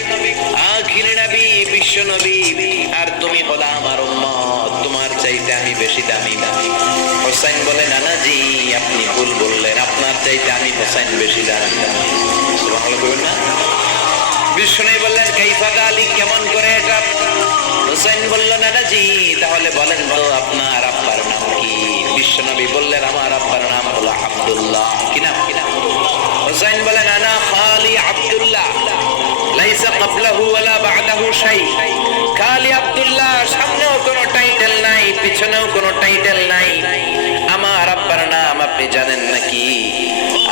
নবী আখির নবী, বিশ্ব নবী, আর তুমি হলা আমার উম্মত। তোমার চাইতে আমি বেশি দামি। দামি হোসাইন বলে নানাজি আপনি ভুল বললেন। আপনার চাইতে আমি হোসাইন বেশি দামি। দামি সুবহানাল্লাহ বলবেন না? বিষ্ণু বললেন, কাইফা আলী কেমন করে এটা? হোসেন বলল নানাজি তাহলে বলেন তো, আপনার আব্বার নাম কি? বিশ্বনবী বললেন, আমার আব্বার নাম হলো আব্দুল্লাহ। কি নাম? হোসেন বলেন আনা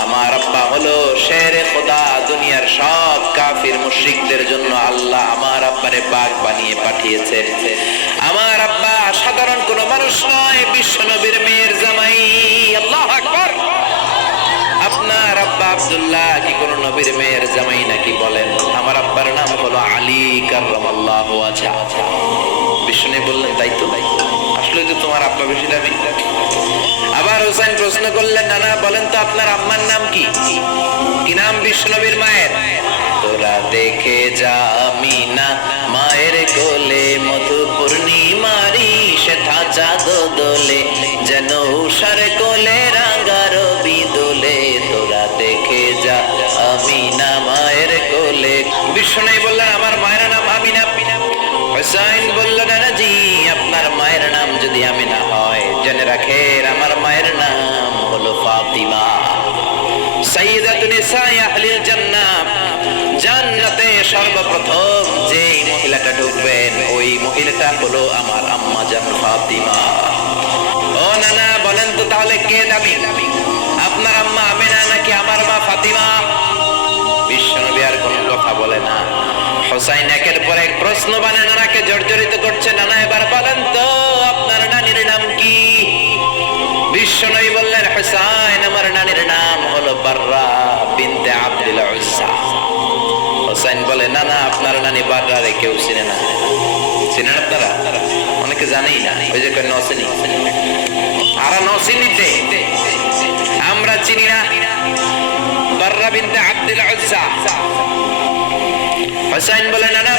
আমার আব্বার হলো শেরে দুনিয়ার সব কাফির মুশরিকদের জন্য আল্লাহ আমার আব্বারে বাঘ বানিয়ে পাঠিয়েছে। আমার আব্বা সাধারণ কোন মানুষ নয় বিশ্ব নবীর মেয়ের জামাই। আব্দুল্লাহ কি কোন নবীর মেয়ের জামাই নাকি বলেন? আমার আব্বার নাম হলো আলী কার্রামাল্লাহ আচ্ছা বিষ্ণু বললেন, তাই তো? তাই আসলে তো তোমার আব্বা বেশি দামি। আবার হোসেন প্রশ্ন করলেন, নানা, বলেন তো আপনার আম্মার নাম কি? কি নাম বিষ্ণবীর মায়ের? তোরা দেখে যা মিনা মায়ের কোলে মধু পূর্ণিমারি সেথা চাঁদ দোলে যদি আমি না হয়, জেনে রাখেন আমার মায়ের নাম হলো ফাতিমা। জান্নাতে। সর্বপ্রথম যে মহিলাটা ঢুকবেন, ওই মহিলাটা হলো আমার আম্মা জান ফাতিমা। ও নানা, বলেন তো তাহলে কে দামি? আপনার আম্মা আমিনা নাকি আমার মা ফাতিমা? বিশ্বনবী আর কোনো কথা বলে না। হোসাইন একের পর এক প্রশ্ন বানে, নানাকে জর্জরিত করছে। নানা, এবার বলেন তো বিশ্বনবী বললেন, হোসাইন আমার নানির নাম হলো বাররা বিনতে আব্দুল উজ্জা হোসাইন বলে, না না, আপনার নানি বাররা রে কেউ চিনে না। চিনেন আপনারা? অনেকে জানেই না। ওই যে কয় নসিনি আর নসিনিতে আমরা চিনি না বাররা বিনতে আব্দুল উজ্জা হোসাইন বলে, না না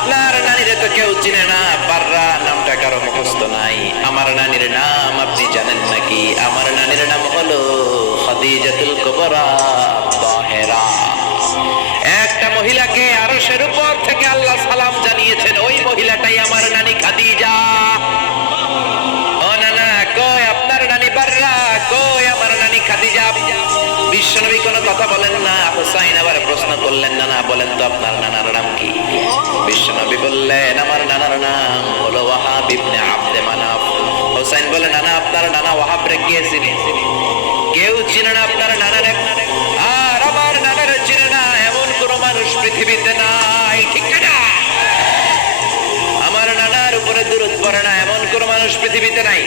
আপনার নানিরে তো কেউ চিনে না পাররা নামটা কারও মুখস্থ নাই। আমার নানির নাম আপনি জানেন নাকি? আমার নানির নাম হলো খাদিজাতুল কুবরা তাহেরা একটা মহিলাকে আরশের উপর থেকে আল্লাহ সালাম জানিয়েছেন, ওই মহিলাটাই আমার নানি খাদিজা। বিশ্বনবী কোনো কথা বলেন না হুসাইন আবার প্রশ্ন করলেন না না বলেন তো আপনার নানার নাম কি? বিশ্বনবী বললেন, আমার নানার নাম হলো ওয়াহাব ইবনে আব্দে মানাফ। হুসাইন বলে নানা, আপনার নানা ওয়াহাব রে কেউ চিনে না আপনার নানার। আর আমার নানার চিনে না এমন কোন মানুষ পৃথিবীতে নাই, ঠিক না? আমার নানার উপরে দূরত পড়ে না মানুষ পৃথিবীতে নাই।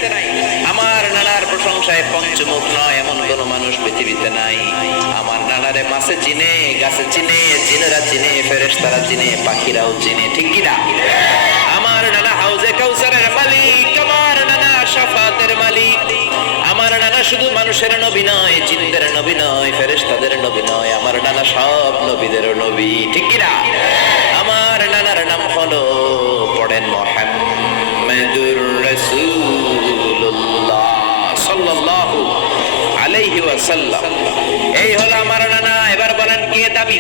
আমার নানার প্রশংসায় পঞ্চমুখ নয়, এমন কোন মানুষ পৃথিবীতে নাই। আমার নানারে মাছে চিনে, গাছে চিনে, জিনেরা চিনে, ফেরেশতারা চিনে, পাখিরাও চিনে, ঠিক কি না? আমার নানা হাউজে কাউসারের মালিক, আমার নানা শাফাতের মালিক। আমার নানা শুধু মানুষের নবী নয়, জিনদের নবী নয়, ফেরেশতাদের নবী নয়, আমার নানা সব নবীদের নবী, ঠিক কি ওয়াসাল্লাম। এই হলো আমার নানা, এবার বলেন কে দাবি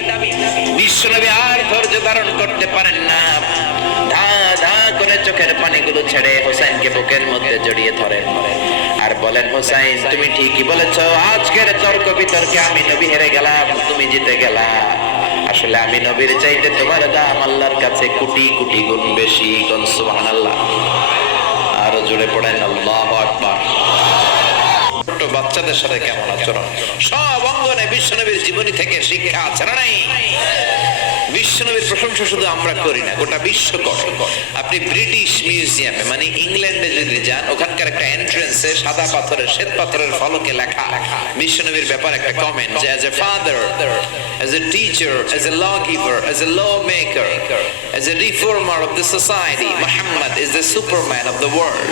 বিশ্বনবী আর ধৈর্য ধারণ করতে পারেন না। ধা ধা করে চোখের পানিগুলো ছেড়ে হোসেনকে বুকের মধ্যে জড়িয়ে ধরেন আর বলেন, হোসাইন, তুমি ঠিকই বলেছ, আজকের তর্ক বিতর্কে আমি নবী হেরে গেলাম, তুমি জিতে গেলা। আসলে আমি নবীর চাইতে তোমার দাম আল্লাহর কাছে কোটি কোটি গুণ বেশি কোন সুবহানাল্লাহ। আরও জুড়ে পড়েন, আল্লাহু আকবার। বাচ্চাদের সাথে কেমন আচরণ? সব অঙ্গনে বিশ্বনবীর জীবনী থেকে শিক্ষা আছে না নাই? বিশ্বনবীর প্রশংসা শুধু আমরা করি না, গোটা বিশ্ব করে। আপনি ব্রিটিশ মিউজিয়ামে মানে ইংল্যান্ডে যদি যান, ওখানকার একটা এন্ট্রেন্সে সাদা পাথরের, শ্বেত পাথরের ফলকে লেখা। বিশ্বনবীর ব্যাপার একটা কমেন্ট যে as a father as a teacher as a law giver as a law maker as a reformer of the society Mohammad is the superman of the world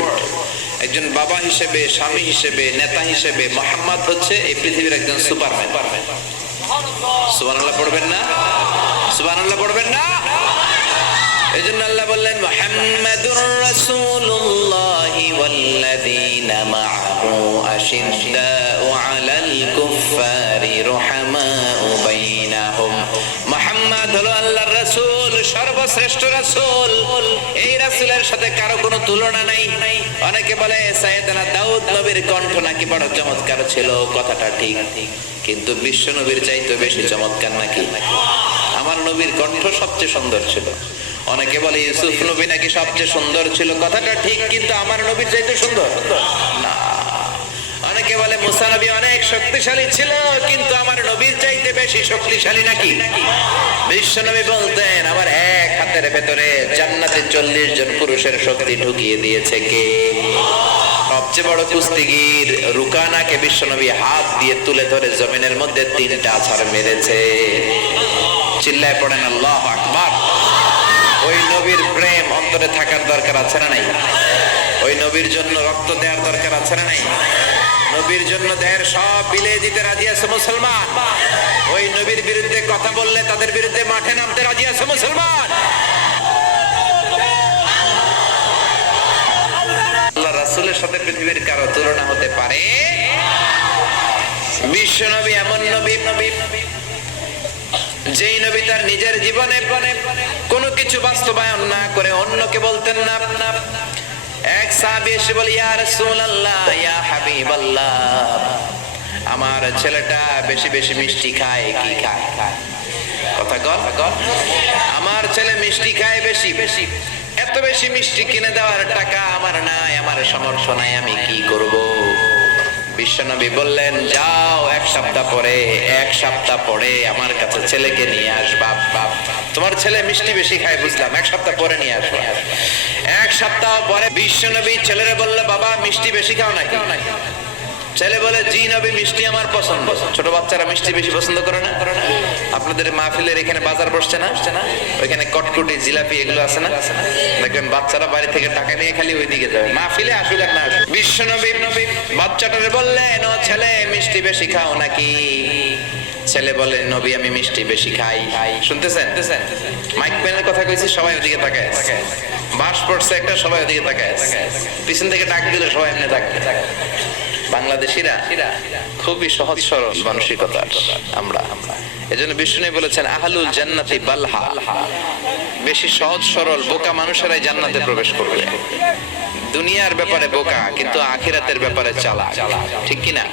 একজন বাবা হিসেবে, স্বামী হিসেবে, নেতা হিসেবে মোহাম্মদ হচ্ছে এই পৃথিবীর একজন সুপারম্যান। সুবহানাল্লাহ পড়বেন না? সুবানাল্লাহ পড়বেন না? এই আল্লাহ বললেন, মুহাম্মাদুর রাসূলুল্লাহ ওয়াল্লাযীনা মা'আহু আশিদ্দাউ আলাল কুফফারি রুহামাউ সর্বশ্রেষ্ঠ রাসূল। এই রাসূলের সাথে কারও কোনো তুলনা নাই। অনেকে বলে, সাইয়েদনা দাউদ নবীর কণ্ঠ নাকি বড় চমৎকার ছিল, কথাটা ঠিক। কিন্তু বিশ্ব নবীর চাইতে বেশি চমৎকার নাকি? আমার নবীর কণ্ঠ সবচেয়ে সুন্দর ছিল। অনেকে বলে, ইউসুফ নবী নাকি সবচেয়ে সুন্দর ছিল, কথাটা ঠিক, কিন্তু আমার নবীর চাইতে সুন্দর। না অনেকে বলে, মুসা নবী অনেক শক্তিশালী ছিল, কিন্তু আমার নবীর চাইতে বেশি শক্তিশালী নাকি? বিশ্ব নবী বলতেন, আমার এক হাতের ভেতরে জান্নাতে চল্লিশ জন পুরুষের শক্তি ঢুকিয়ে দিয়েছে কে? সবচেয়ে বড় কুস্তিগির রুকানাকে বিশ্বনবী হাত দিয়ে তুলে ধরে জমিনের মধ্যে তিনটা আছাড় মেরেছে। চিল্লায় পড়েন, আল্লাহ আকবার। ওই নবীর প্রেম অন্তরে থাকার দরকার আছে না নাই? নবীর জন্য রক্ত দেওয়ার দরকার আছে না নাই? নবীর জন্য দেহের সব বিলে দিতে রাজি আছে মুসলমান? ওই নবীর বিরুদ্ধে কথা বললে তাদের বিরুদ্ধে মাঠে নামতে রাজি আছে মুসলমান? আল্লাহ রাসূলের সাথে পৃথিবীর কারও তুলনা হতে পারে? বিশ্ব নবী এমন নবী নবী। যেই নবী তার নিজের জীবনে কোনো কিছু বাস্তবায়ন না করে অন্যকে বলতেন না। ইয়া আমার ছেলেটা বেশি বেশি মিষ্টি খায়, কি খায়? কথা কর আমার ছেলে মিষ্টি খায় বেশি বেশি। এত বেশি মিষ্টি কিনে দেওয়ার টাকা আমার নাই, আমার সামর্থ্য নাই, আমি কি করব? বিশ্বনবী বললেন, যাও এক সপ্তাহ পরে, এক সপ্তাহ পরে আমার কাছে ছেলেকে নিয়ে আসবা। বাপ তোমার ছেলে মিষ্টি বেশি খায়, বুঝলাম। এক সপ্তাহ পরে নিয়ে আসবা। এক সপ্তাহ পরে বিশ্বনবী ছেলেরা বললে, বাবা, মিষ্টি বেশি খাও নাকি? ছেলে বলে, জি নবী, মিষ্টি আমার পছন্দ। ছোট বাচ্চারা মিষ্টি বেশি পছন্দ করে না। আপনাদের মাহফিলের এখানে বাজার বসছে না? না ওইখানে কটকুটি, জিলাপি এগুলো আছে না? দেখবেন বাচ্চারা বাড়ি থেকে টাকা নিয়ে খালি ওইদিকে যাবে মাহফিলে আসুক না আসুক। বিশ্ব নবী বাচ্চাটারে বললেন ছেলে, মিষ্টি বেশি খাও নাকি? ছেলে বলে, নবী, আমি মিষ্টি বেশি খাই। শুনতেছেন? মাইক প্যানের কথা কইছি, সবাই ওদিকে তাকায়। বাস পড়ছে একটা, সবাই ওদিকে তাকায়। পিছন থেকে ডাক দিলে সবাই এমনি তাকায়। বাংলাদেশিরা খুবই সহজ সরল মানসিকতা আমরা। এজন্য বিষ্ণু বলেছেন, আহলুল জান্নাতি বালহা। বেশি সহজ সরল বোকা মানুষেরাই জান্নাতে প্রবেশ করবে। দুনিয়ার ব্যাপারে বোকা, কিন্তু আখিরাতের ব্যাপারে চালা ঠিক কিনা?